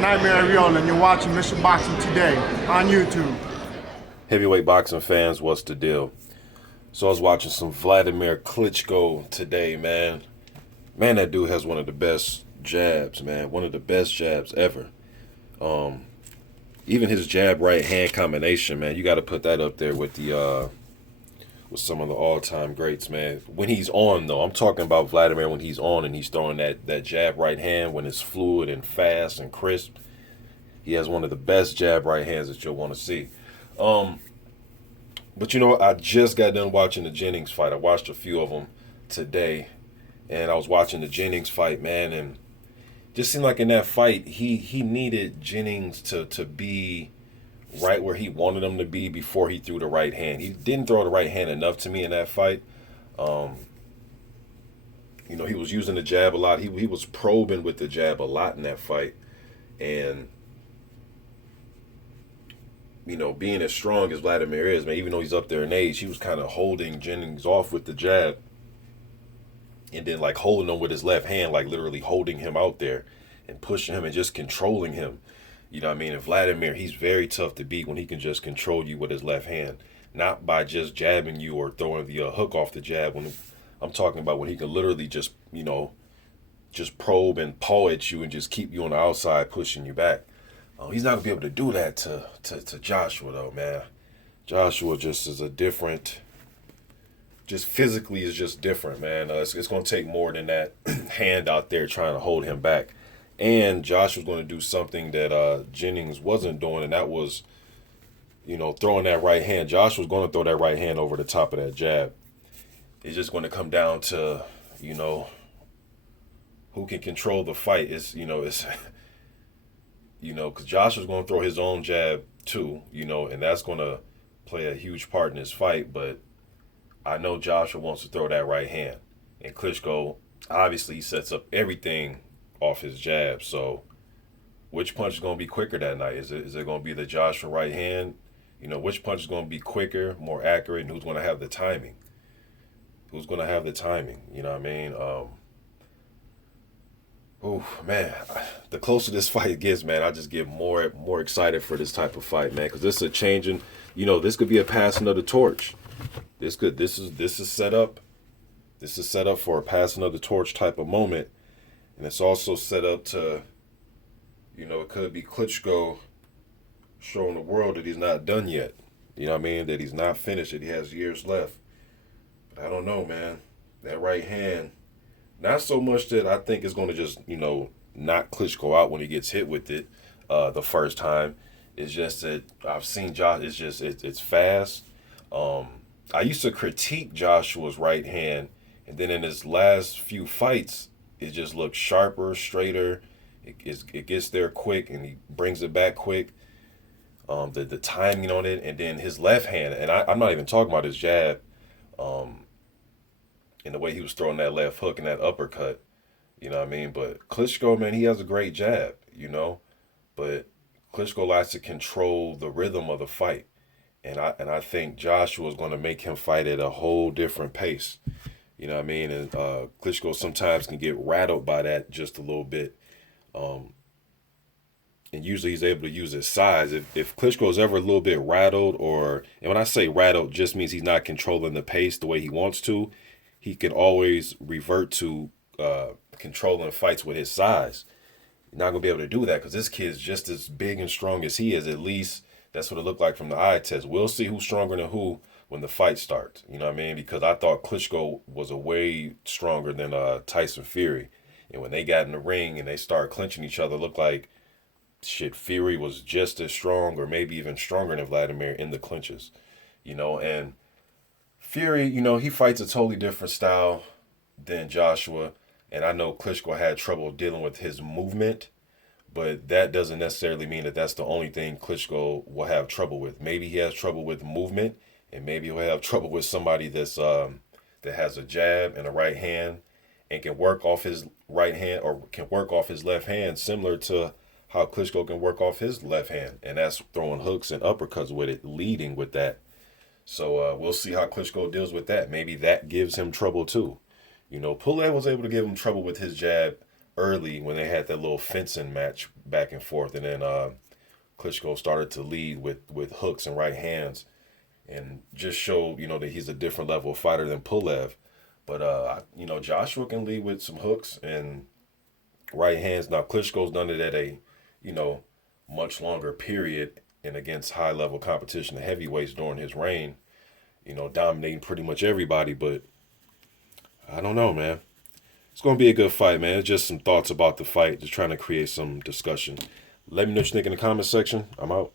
Nightmare Ariola, and you're watching Mission Boxing Today on YouTube. Heavyweight boxing fans, what's the deal? So I was watching some Wladimir Klitschko today, man. Man, that dude has one of the best jabs, man. One of the best jabs ever. Even his jab right hand combination, man, you got to put that up there with the with some of the all-time greats, man. When he's on, though, I'm talking about Wladimir when he's on and he's throwing that jab right hand when it's fluid and fast and crisp. He has one of the best jab right hands that you'll want to see. But you know, I just got done watching the Jennings fight. I watched a few of them today, and I was watching the Jennings fight, man, and just seemed like in that fight, he needed Jennings to be right where he wanted him to be before he threw the right hand. He didn't throw the right hand enough to me in that fight. You know, he was using the jab a lot. He was probing with the jab a lot in that fight. And, you know, being as strong as Wladimir is, man, even though he's up there in age, he was kind of holding Jennings off with the jab. And then, like, holding him with his left hand, like, literally holding him out there and pushing him and just controlling him. You know what I mean? And Wladimir, he's very tough to beat when he can just control you with his left hand. Not by just jabbing you or throwing the hook off the jab. When I'm talking about when he can literally just, you know, just probe and paw at you and just keep you on the outside, pushing you back. He's not going to be able to do that to Joshua, though, man. Joshua just is a different... just physically is just different, man. It's going to take more than that hand out there trying to hold him back. And Josh was going to do something that Jennings wasn't doing, and that was, you know, throwing that right hand. Josh was going to throw that right hand over the top of that jab. It's just going to come down to, you know, who can control the fight. It's, you know, because Josh was going to throw his own jab too, you know, and that's going to play a huge part in this fight. But I know Joshua wants to throw that right hand. And Klitschko, obviously, he sets up everything off his jab. So which punch is going to be quicker that night? Is it going to be the Joshua right hand? You know, which punch is going to be quicker, more accurate, and who's going to have the timing? Who's going to have the timing? You know what I mean? Oh, man, the closer this fight gets, man, I just get more excited for this type of fight, man, because this is a changing, you know, this could be a passing of the torch. This is set up. This is set up for a passing of the torch type of moment. And it's also set up to, you know, it could be Klitschko showing the world that he's not done yet. You know what I mean? That he's not finished, that he has years left. But I don't know, man. That right hand, not so much that I think is going to just, you know, knock Klitschko out when he gets hit with it the first time. It's just that I've seen Josh, it's fast. I used to critique Joshua's right hand, and then in his last few fights, it just looks sharper, straighter. It gets there quick, and he brings it back quick. The timing on it, and then his left hand, and I'm not even talking about his jab, and the way he was throwing that left hook and that uppercut, you know what I mean? But Klitschko, man, he has a great jab, you know, but Klitschko likes to control the rhythm of the fight. And I think Joshua is going to make him fight at a whole different pace. You know what I mean? And Klitschko sometimes can get rattled by that just a little bit. And usually he's able to use his size. If Klitschko is ever a little bit rattled, and when I say rattled, just means he's not controlling the pace the way he wants to, he can always revert to controlling fights with his size. You're not going to be able to do that because this kid's just as big and strong as he is. At least that's what it looked like from the eye test. We'll see who's stronger than who when the fight starts. You know what I mean? Because I thought Klitschko was a way stronger than Tyson Fury. And when they got in the ring and they started clinching each other, it looked like, shit, Fury was just as strong or maybe even stronger than Wladimir in the clinches. You know, and Fury, you know, he fights a totally different style than Joshua. And I know Klitschko had trouble dealing with his movement. But that doesn't necessarily mean that that's the only thing Klitschko will have trouble with. Maybe he has trouble with movement, and maybe he'll have trouble with somebody that's that has a jab and a right hand and can work off his right hand or can work off his left hand, similar to how Klitschko can work off his left hand, and that's throwing hooks and uppercuts with it, leading with that. So we'll see how Klitschko deals with that. Maybe that gives him trouble too. You know, Pulev was able to give him trouble with his jab early when they had that little fencing match back and forth, and then Klitschko started to lead with hooks and right hands, and just showed that he's a different level of fighter than Pulev. But Joshua can lead with some hooks and right hands. Now Klitschko's done it at a much longer period and against high level competition, the heavyweights during his reign, dominating pretty much everybody. But I don't know, man. It's gonna be a good fight, man. It's just some thoughts about the fight, just trying to create some discussion. Let me know what you think in the comment section. I'm out.